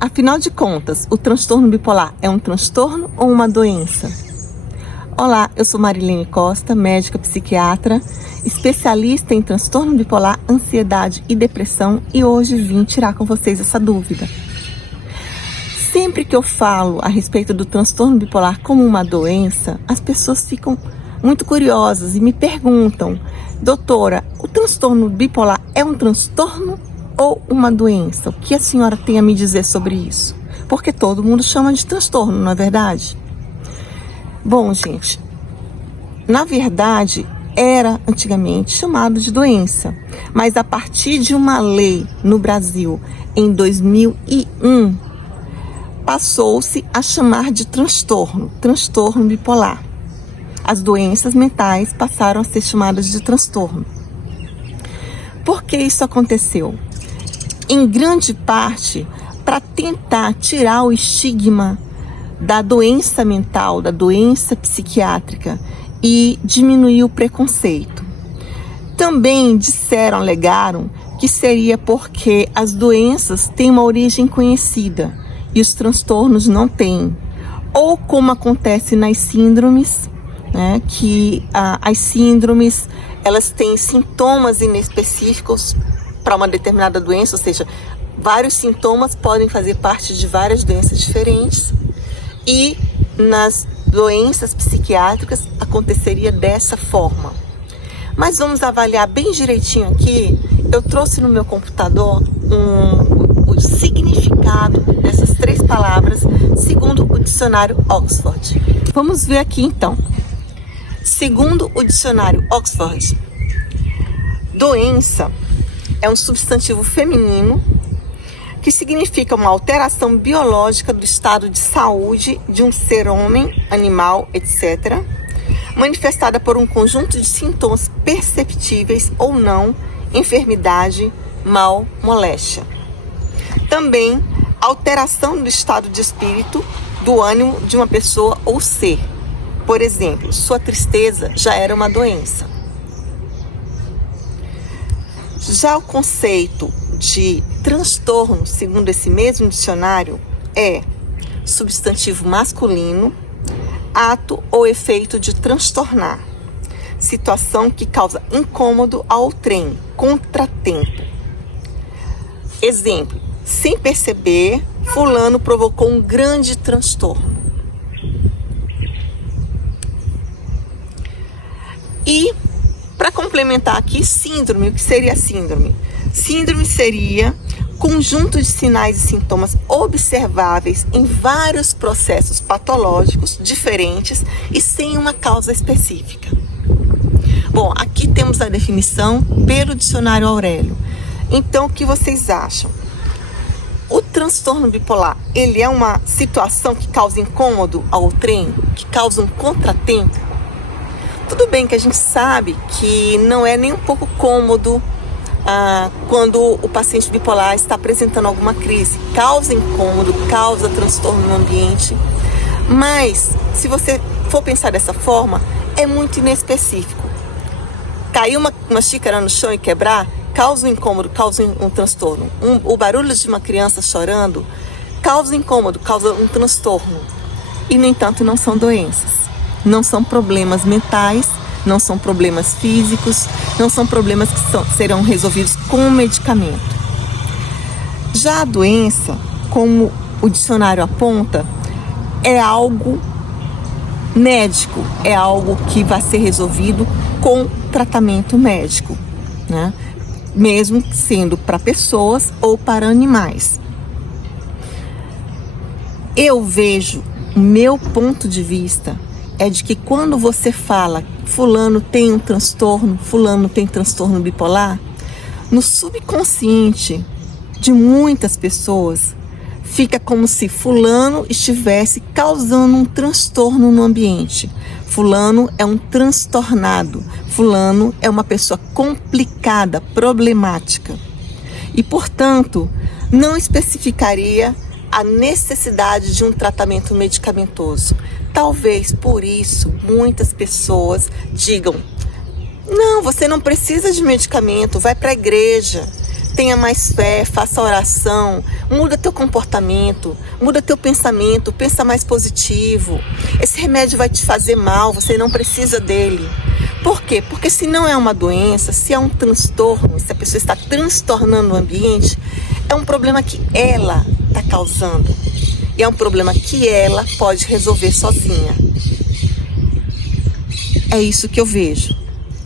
Afinal de contas, o transtorno bipolar é um transtorno ou uma doença? Olá, eu sou Marilene Costa, médica psiquiatra, especialista em transtorno bipolar, ansiedade e depressão, e hoje vim tirar com vocês essa dúvida. Sempre que eu falo a respeito do transtorno bipolar como uma doença, as pessoas ficam muito curiosas e me perguntam: doutora, o transtorno bipolar é um transtorno ou uma doença? O que a senhora tem a me dizer sobre isso? Porque todo mundo chama de transtorno, não é verdade? Bom, gente, na verdade era antigamente chamado de doença, mas a partir de uma lei no Brasil em 2001, passou-se a chamar de transtorno bipolar. As doenças mentais passaram a ser chamadas de transtorno. Por que isso aconteceu? Em grande parte, para tentar tirar o estigma da doença mental, da doença psiquiátrica e diminuir o preconceito. Também alegaram que seria porque as doenças têm uma origem conhecida e os transtornos não têm. Ou como acontece nas síndromes, né, que as síndromes elas têm sintomas inespecíficos para uma determinada doença, ou seja, vários sintomas podem fazer parte de várias doenças diferentes, e nas doenças psiquiátricas aconteceria dessa forma. Mas vamos avaliar bem direitinho aqui. Eu trouxe no meu computador o significado dessas três palavras segundo o dicionário Oxford. Vamos ver aqui então. Segundo o dicionário Oxford, doença é um substantivo feminino que significa uma alteração biológica do estado de saúde de um ser homem, animal, etc., manifestada por um conjunto de sintomas perceptíveis ou não, enfermidade, mal, moléstia. Também alteração do estado de espírito, do ânimo de uma pessoa ou ser. Por exemplo, sua tristeza já era uma doença. Já o conceito de transtorno, segundo esse mesmo dicionário, é substantivo masculino, ato ou efeito de transtornar, situação que causa incômodo ao outrem, contratempo. Exemplo: sem perceber, fulano provocou um grande transtorno. E, para complementar aqui, síndrome. O que seria síndrome? Síndrome seria conjunto de sinais e sintomas observáveis em vários processos patológicos diferentes e sem uma causa específica. Bom, aqui temos a definição pelo dicionário Aurélio. Então, o que vocês acham? O transtorno bipolar, ele é uma situação que causa incômodo ao outrem, que causa um contratempo? Tudo bem que a gente sabe que não é nem um pouco cômodo quando o paciente bipolar está apresentando alguma crise. Causa incômodo, causa transtorno no ambiente. Mas, se você for pensar dessa forma, é muito inespecífico. Cair uma xícara no chão e quebrar causa um incômodo, causa um transtorno. O barulho de uma criança chorando causa incômodo, causa um transtorno. E, no entanto, não são doenças. Não são problemas mentais, não são problemas físicos, não são problemas que serão resolvidos com medicamento. Já a doença, como o dicionário aponta, é algo médico, é algo que vai ser resolvido com tratamento médico, né? Mesmo sendo para pessoas ou para animais. Eu vejo, o meu ponto de vista é de que quando você fala fulano tem um transtorno, fulano tem transtorno bipolar, no subconsciente de muitas pessoas fica como se fulano estivesse causando um transtorno no ambiente. Fulano é um transtornado, fulano é uma pessoa complicada, problemática. E, portanto, não especificaria a necessidade de um tratamento medicamentoso. Talvez por isso muitas pessoas digam: não, você não precisa de medicamento, vai para a igreja, tenha mais fé, faça oração, muda teu comportamento, muda teu pensamento, pensa mais positivo. Esse remédio vai te fazer mal, você não precisa dele. Por quê? Porque se não é uma doença, se é um transtorno, se a pessoa está transtornando o ambiente, é um problema que ela está causando. E é um problema que ela pode resolver sozinha. É isso que eu vejo.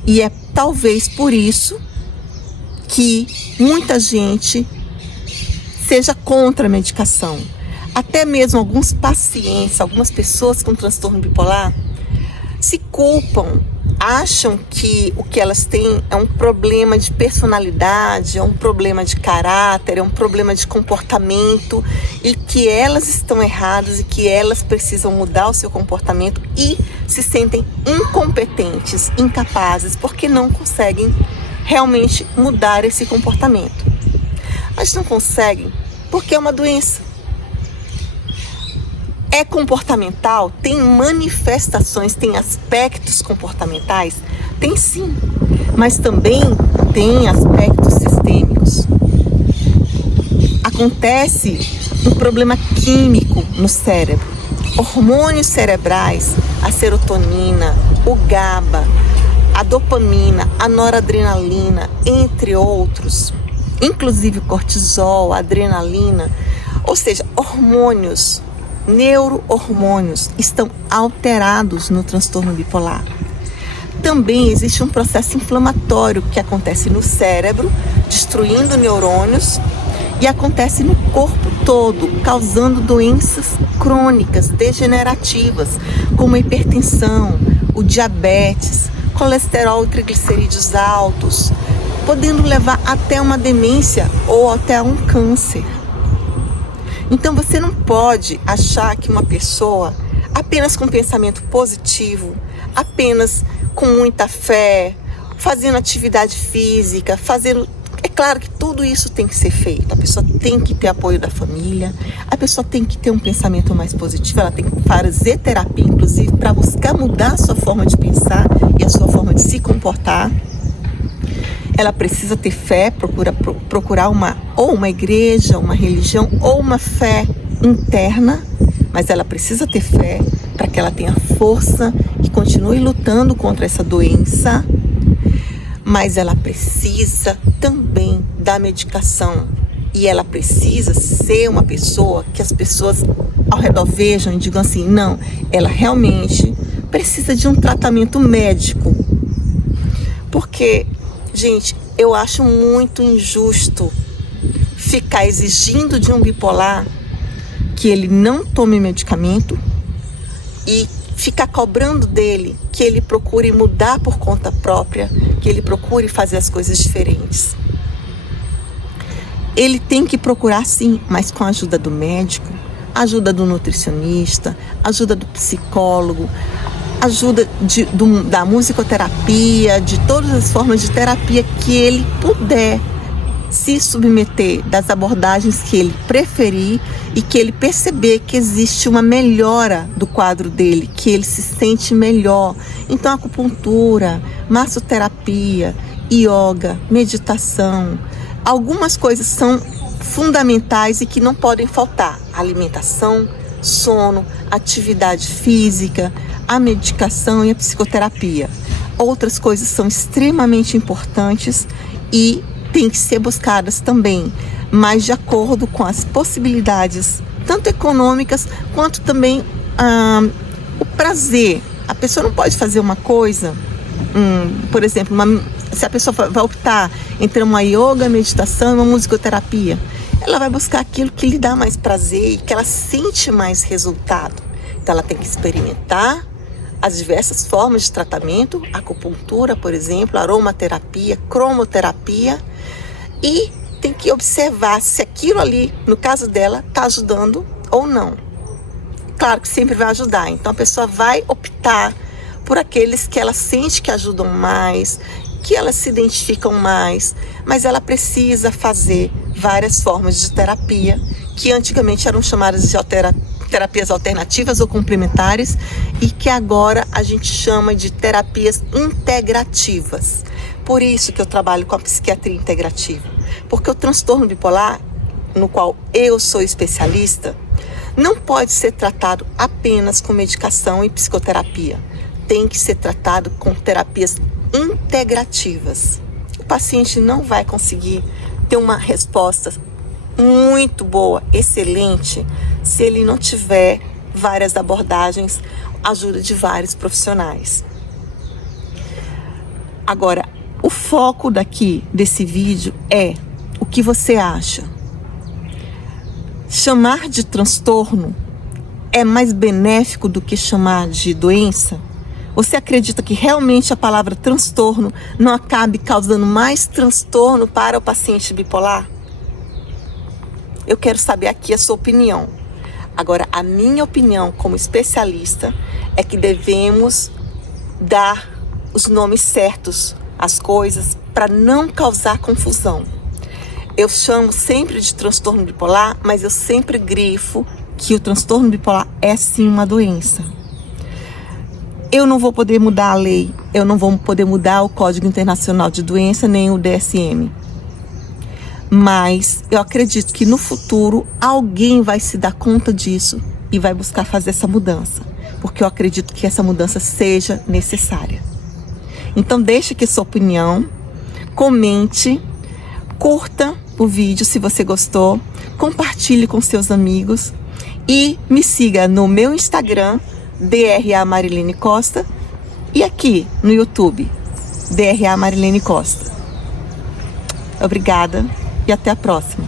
E é talvez por isso que muita gente seja contra a medicação. Até mesmo alguns pacientes, algumas pessoas com transtorno bipolar se culpam, acham que o que elas têm é um problema de personalidade, é um problema de caráter, é um problema de comportamento e que elas estão erradas e que elas precisam mudar o seu comportamento e se sentem incompetentes, incapazes, porque não conseguem realmente mudar esse comportamento. Mas não conseguem porque é uma doença. É comportamental? Tem manifestações, tem aspectos comportamentais? Tem sim, mas também tem aspectos sistêmicos. Acontece um problema químico no cérebro. Hormônios cerebrais, a serotonina, o GABA, a dopamina, a noradrenalina, entre outros, inclusive o cortisol, a adrenalina, ou seja, hormônios, neurohormônios estão alterados no transtorno bipolar. Também existe um processo inflamatório que acontece no cérebro, destruindo neurônios, e acontece no corpo todo, causando doenças crônicas, degenerativas, como a hipertensão, o diabetes, colesterol e triglicerídeos altos, podendo levar até uma demência ou até um câncer. Então você não pode achar que uma pessoa apenas com pensamento positivo, apenas com muita fé, fazendo atividade física, É claro que tudo isso tem que ser feito. A pessoa tem que ter apoio da família, a pessoa tem que ter um pensamento mais positivo, ela tem que fazer terapia, inclusive, para buscar mudar a sua forma de pensar e a sua forma de se comportar. Ela precisa ter fé, procurar uma igreja, uma religião ou uma fé interna, mas ela precisa ter fé para que ela tenha força e continue lutando contra essa doença. Mas ela precisa também da medicação e ela precisa ser uma pessoa que as pessoas ao redor vejam e digam assim, não, ela realmente precisa de um tratamento médico. Porque, gente, eu acho muito injusto ficar exigindo de um bipolar que ele não tome medicamento e ficar cobrando dele que ele procure mudar por conta própria, que ele procure fazer as coisas diferentes. Ele tem que procurar sim, mas com a ajuda do médico, ajuda do nutricionista, ajuda do psicólogo, ajuda da musicoterapia, de todas as formas de terapia que ele puder se submeter, das abordagens que ele preferir e que ele perceber que existe uma melhora do quadro dele, que ele se sente melhor. Então, acupuntura, massoterapia, yoga, meditação, algumas coisas são fundamentais e que não podem faltar. Alimentação, sono, atividade física, a medicação e a psicoterapia. Outras coisas são extremamente importantes e têm que ser buscadas também, mas de acordo com as possibilidades, tanto econômicas, quanto também o prazer. A pessoa não pode fazer uma coisa, por exemplo, se a pessoa vai optar entre uma yoga, meditação e uma musicoterapia, ela vai buscar aquilo que lhe dá mais prazer e que ela sente mais resultado. Então ela tem que experimentar as diversas formas de tratamento, acupuntura, por exemplo, aromaterapia, cromoterapia, e tem que observar se aquilo ali, no caso dela, está ajudando ou não. Claro que sempre vai ajudar, então a pessoa vai optar por aqueles que ela sente que ajudam mais, que elas se identificam mais, mas ela precisa fazer várias formas de terapia, que antigamente eram chamadas de terapias alternativas ou complementares e que agora a gente chama de terapias integrativas. Por isso que eu trabalho com a psiquiatria integrativa, Porque o transtorno bipolar, no qual eu sou especialista, não pode ser tratado apenas com medicação e psicoterapia. Tem que ser tratado com terapias integrativas. O paciente não vai conseguir ter uma resposta muito boa, excelente, se ele não tiver várias abordagens, ajuda de vários profissionais. Agora, o foco desse vídeo é o que você acha. Chamar de transtorno é mais benéfico do que chamar de doença? Você acredita que realmente a palavra transtorno não acabe causando mais transtorno para o paciente bipolar? Eu quero saber aqui a sua opinião. Agora, a minha opinião como especialista é que devemos dar os nomes certos às coisas para não causar confusão. Eu chamo sempre de transtorno bipolar, mas eu sempre grifo que o transtorno bipolar é sim uma doença. Eu não vou poder mudar a lei, eu não vou poder mudar o Código Internacional de Doença, nem o DSM. Mas eu acredito que no futuro alguém vai se dar conta disso e vai buscar fazer essa mudança, porque eu acredito que essa mudança seja necessária. Então deixe aqui sua opinião, comente, curta o vídeo se você gostou, compartilhe com seus amigos e me siga no meu Instagram, DRA Marilene Costa, e aqui no YouTube, DRA Marilene Costa. Obrigada e até a próxima.